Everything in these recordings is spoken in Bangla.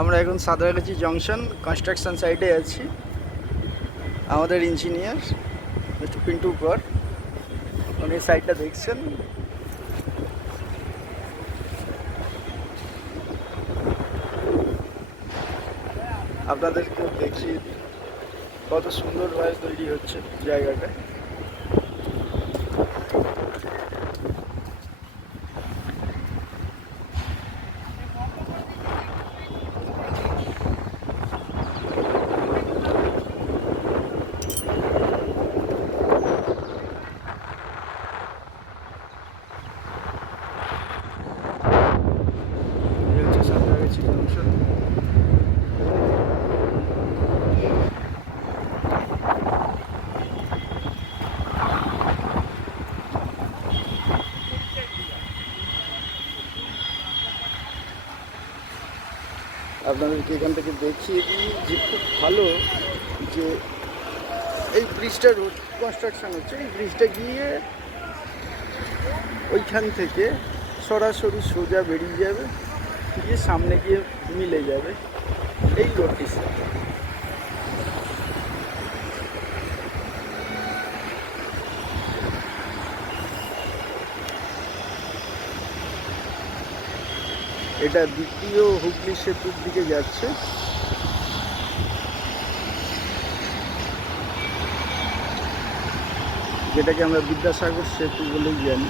আমরা এখন সাঁতরাগাছি জংশন কনস্ট্রাকশন সাইটে আছি। আমাদের ইঞ্জিনিয়ার মিস্টার পিন্টু কর উনি সাইটটা দেখছেন। আপনাদেরকে দেখি কত সুন্দরভাবে তৈরি হচ্ছে জায়গাটা। এই হচ্ছে সাঁতরাগাছি জংশন। আপনাদেরকে এখান থেকে দেখিয়ে দিই যে খুব ভালো যে এই ব্রিজটা রোড কনস্ট্রাকশন হচ্ছে। এই ব্রিজটা গিয়ে ওইখান থেকে সরাসরি সোজা বেরিয়ে যাবে, গিয়ে সামনে গিয়ে মিলে যাবে এই রোডটির সাথে। এটা দ্বিতীয় হুগলি সেতুর দিকে যাচ্ছে। যেটাকে আমরা বিদ্যাসাগর সেতু বলেই জানি।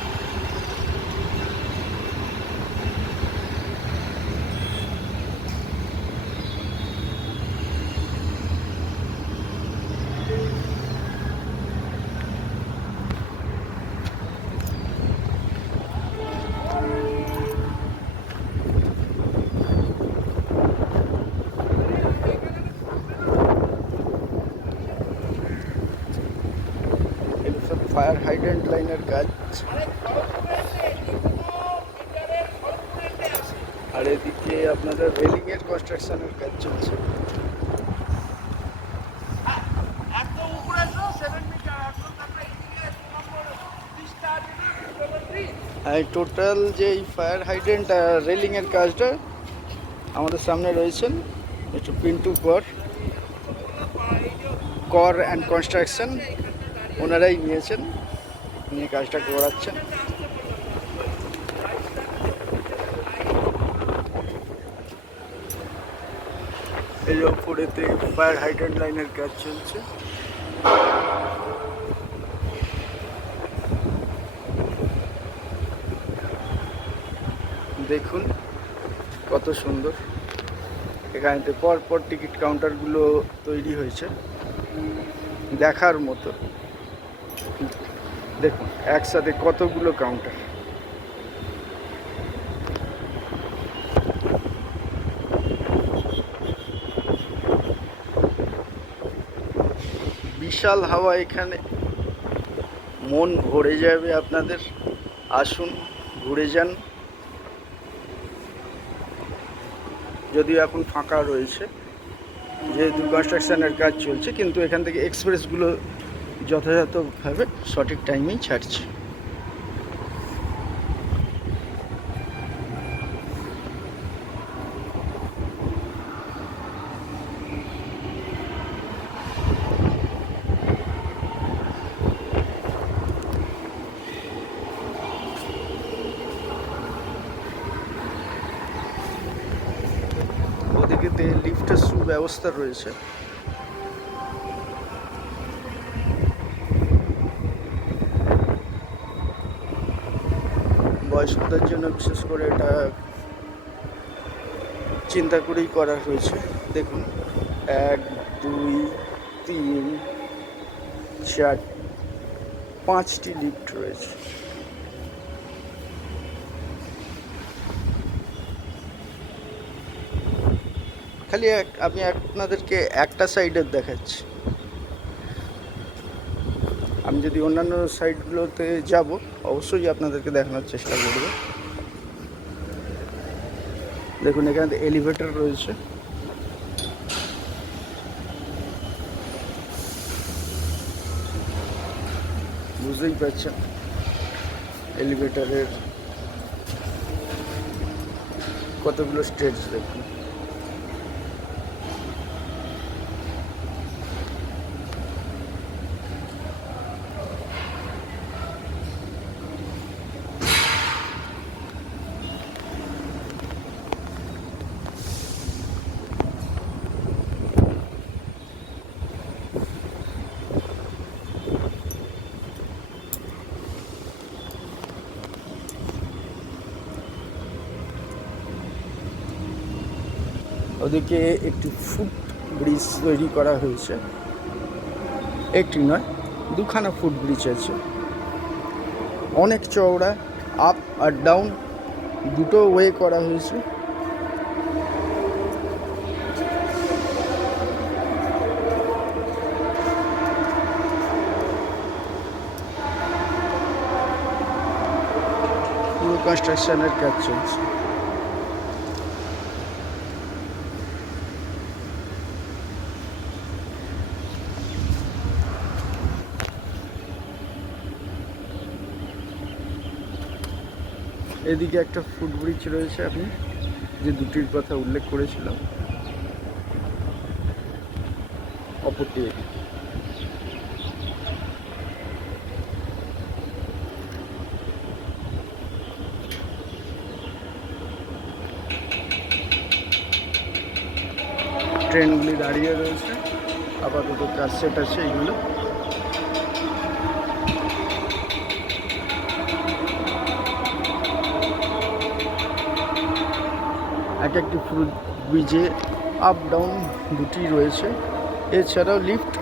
ফায়ার হাইড্রেন্ট লাইনের কাজ, আর এদিকে আপনাদের রেলিং এর কনস্ট্রাকশনের কাজ চলছে। টোটাল যে এই ফায়ার হাইড্রেন্ট রেলিং এর কাজটা আমাদের সামনে রয়েছেন একটু পিন্টু কর অ্যান্ড কনস্ট্রাকশন, ওনারাই নিয়েছেন, নিয়ে কাজটা করাচ্ছেন। এই ওপরেতে ফায়ার হাইড্রেন্ট লাইনের কাজ চলছে। দেখুন কত সুন্দর, এখানেতে পরপর টিকিট কাউন্টারগুলো তৈরি হয়েছে, দেখার মতো। দেখুন একসাথে কতগুলো কাউন্টার। বিশাল হাওয়া, এখানে মন ভরে যাবে আপনাদের। আসুন ঘুরে যান। যদিও এখন ফাঁকা রয়েছে যেহেতু কনস্ট্রাকশনের কাজ চলছে, কিন্তু এখান থেকে এক্সপ্রেসগুলো যথাযথভাবে সঠিক টাইমেই ছাড়ছে। ওদিকেতে লিফটের সুব্যবস্থা রয়েছে। বয়স্কদের জন্য বিশেষ করে এটা চিন্তা করেই করা হয়েছে। দেখুন 1 2 3 4 5টি লিফট রয়েছে। খালি আমি আপনাদেরকে একটা সাইডের দেখাচ্ছি। আমি যদি অন্যান্য সাইডগুলোতে যাব অবশ্যই আপনাদেরকে দেখানোর চেষ্টা করব। দেখুন এখানে এলিভেটর রয়েছে। বুঝতেই পারছেন এলিভেটরের কতগুলো স্টেজ দেখুন। ওদিকে একটি ফুট ব্রিজ তৈরি করা হয়েছে, একটি নয় দুখানা ফুট ব্রিজ আছে, অনেক চওড়া, আপ আর ডাউন দুটো ওয়ে করা হয়েছে। পুরো কনস্ট্রাকশনের কাজ চলছে। এদিকে একটা ফুট ব্রিজ রয়েছে, আমি যে দুটির কথা উল্লেখ করেছিলাম, অপরটি ট্রেনগুলি দাঁড়িয়ে রয়েছে, আপাতত কাজ সেট আছে এগুলো। এক একটি ফুট ব্রিজে আপ ডাউন দুটি রয়েছে, এছাড়াও লিফট